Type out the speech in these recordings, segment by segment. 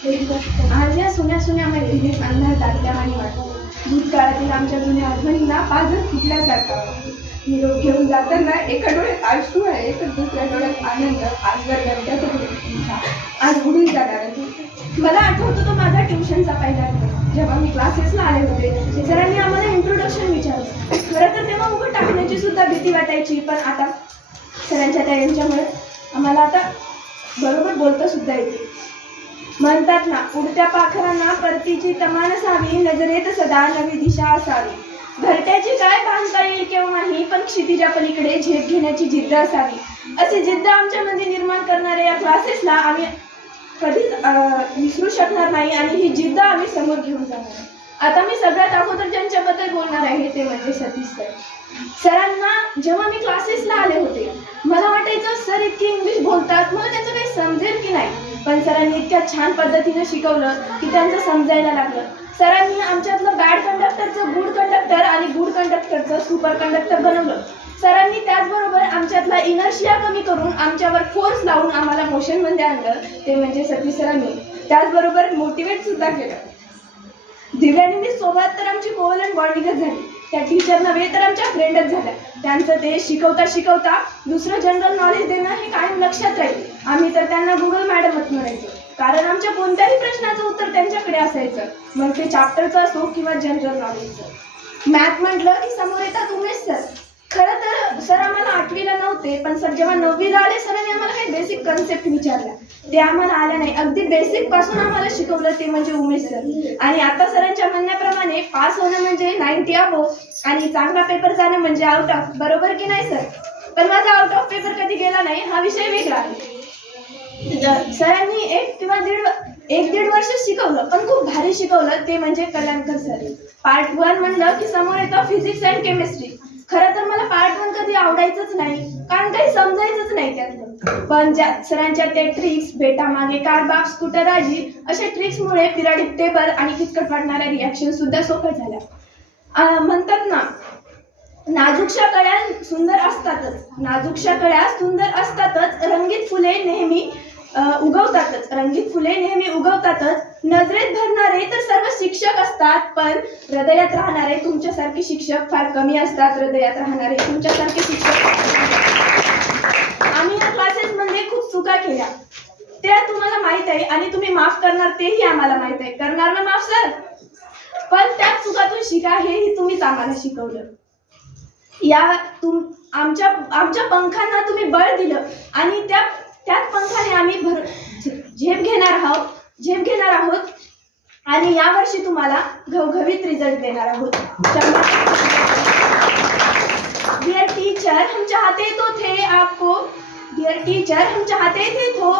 आज या सुन्या सुन्या मैत्रिणीत अंधार टाकल्यावानी वाटतो. भूतकाळातील आमच्या जुन्या आठवणींना पाजर फुटल्यासारखा वाटतो. निरोप घेऊन जाताना एका डोळ्यात आशू आहे तर दुसऱ्या डोळ्यात आनंद. आजवर घरट्याचा आज उडून जाणार आहे. मला आठवतो तो माझा ट्युशनचा पहिला दिवस जेव्हा मी क्लासेसला आले होते. सरांनी आम्हाला इंट्रोडक्शन विचारलं. खरं तर तेव्हा उभं टाकण्याची सुद्धा भीती वाटायची, पण आता सरांच्या त्या यांच्यामुळे आम्हाला आता बरोबर बोलता सुद्धा येते. म्हणतात ना, उडत्या पाखरांना परतीची तमान असावी, नजरेत सदा नवी दिशा असावी. घरट्याची काय बांधता येईल केव्हाही, पण क्षितिजा पलीकडे झेप घेण्याची जिद्द असावी. अशी जिद्द आमच्यामध्ये निर्माण करणाऱ्या या क्लासेसला आम्ही कधीच विसरू शकणार नाही आणि ही जिद्द आम्ही समोर घेऊन जाणार. आता मी सगळ्यात अगोदर ज्यांच्याबद्दल बोलणार आहे ते म्हणजे सतीश सर. सरांना जेव्हा मी क्लासेसला आले होते मला वाटायचं सर इतकी इंग्लिश बोलतात, मला त्यांचं काही समजेल की नाही. पण सरांनी इतक्या छान पद्धतीने शिकवलं की त्यांचं समजायला लागलं. सरांनी आमच्यातलं बॅड कंडक्टरचं गुड कंडक्टर आणि गुड कंडक्टरचं सुपर कंडक्टर बनवलं. सरांनी त्याचबरोबर आमच्यातला इनर्शिया कमी करून आमच्यावर फोर्स लावून आम्हाला मोशनमध्ये आणलं, ते म्हणजे सतीश सरांनी. त्याचबरोबर मोटिवेट सुद्धा केलं. दिव्याने मी सोबत तर आमची कोवलंट बॉन्डिंगच झाली. त्या टीचर नव्हे तर आमच्या फ्रेंडच झाल्या. त्यांचं ते शिकवता शिकवता दुसरं जनरल नॉलेज देणं हे कायम लक्षात राहील. आम्ही तर त्यांना गुगल मॅडमच म्हणायचो, कारण आमच्या कोणत्याही प्रश्नाचं उत्तर त्यांच्याकडे असायचं, मग ते चॅप्टरचं असो किंवा जनरल नॉलेजचं. मॅथ म्हटलं की समोर येतात उमेश सर. खरं तर सर आम्हाला 8वीला नव्हते, पण सर जेव्हा 9वीला आले सरांनी आम्हाला काही बेसिक कन्सेप्ट विचारल्या. ते आम्हाला आल्या नाही. अगदी बेसिक पासून आम्हाला शिकवलं ते म्हणजे उमेश सर. आणि आता सरांच्या म्हणण्याप्रमाणे पास होणं म्हणजे 90 अबोव्ह आणि चांगला पेपर जाणं म्हणजे आउट ऑफ. बरोबर की नाही सर? पण माझा आउट ऑफ पेपर कधी गेला नाही हा विषय वेगळा आहे. सरांनी 1-1.5 वर्ष शिकवलं, पण खूप भारी शिकवलं ते म्हणजे कल्याणकर सर. पार्ट 1 म्हणलं की समोर येतं फिजिक्स अँड केमिस्ट्री. खरं तर मला पार्ट 1 कधी आवडायचंच नाही, कारण काही समजायचंच नाही त्यातलं. पण सरांच्या ते ट्रिक्स, बेटा मागे कार बाप स्कूटर आजी, अशा ट्रिक्समुळे पिरियडिक टेबल आणि किचकट वाटणाऱ्या रिॲक्शन सुद्धा सोप्या झाल्या. म्हणतात ना, नाजूकशा कळ्या सुंदर असतातच, नाजूकशा कळ्या सुंदर असतातच, रंगीत फुले नेहमी उगवतातच, रंगीत फुले नेहमी उगवतातच. नजरेत भरणारे तर सर्व शिक्षक असतात, पण हृदयात राहणारे तुमच्यासारखे शिक्षक फार कमी असतात. हृदयात राहणारे तुमच्यासारखे शिक्षक. आम्ही या क्लासेसमध्ये खूप चुका केल्या, त्या तुम्हाला माहित आहे आणि तुम्ही माफ करणार तेही आम्हाला माहित आहे. करणार ना माफ सर? पण त्या चुकातून शिका हेही तुम्हीच आम्हाला शिकवलं. आमच्या पंखांना तुम्ही बळ दिलं आणि त्याच पंखाने आम्ही झेप घेणार आहोत आणि यावर्षी तुम्हाला घवघवीत रिझल्ट देणार आहोत. डियर टीचर हम चाहते तो थे आपको, डियर टीचर हम चाहते थे तो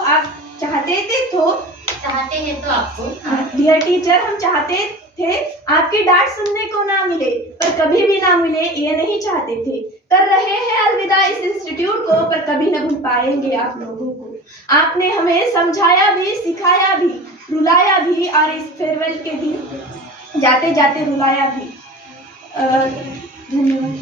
आपको, डियर टीचर हम चाहते थे आपकी डांट सुनने को ना मिले, पर कभी भी ना मिले ये नहीं चाहते थे. कर रहे हैं अलविदा इस इंस्टीट्यूट को, पर कभी न भूल पाएंगे आप लोगों को. आपने हमें समझाया भी, सिखाया भी, रुलाया भी और इस फेयरवेल के दिन जाते जाते रुलाया भी. धन्यवाद.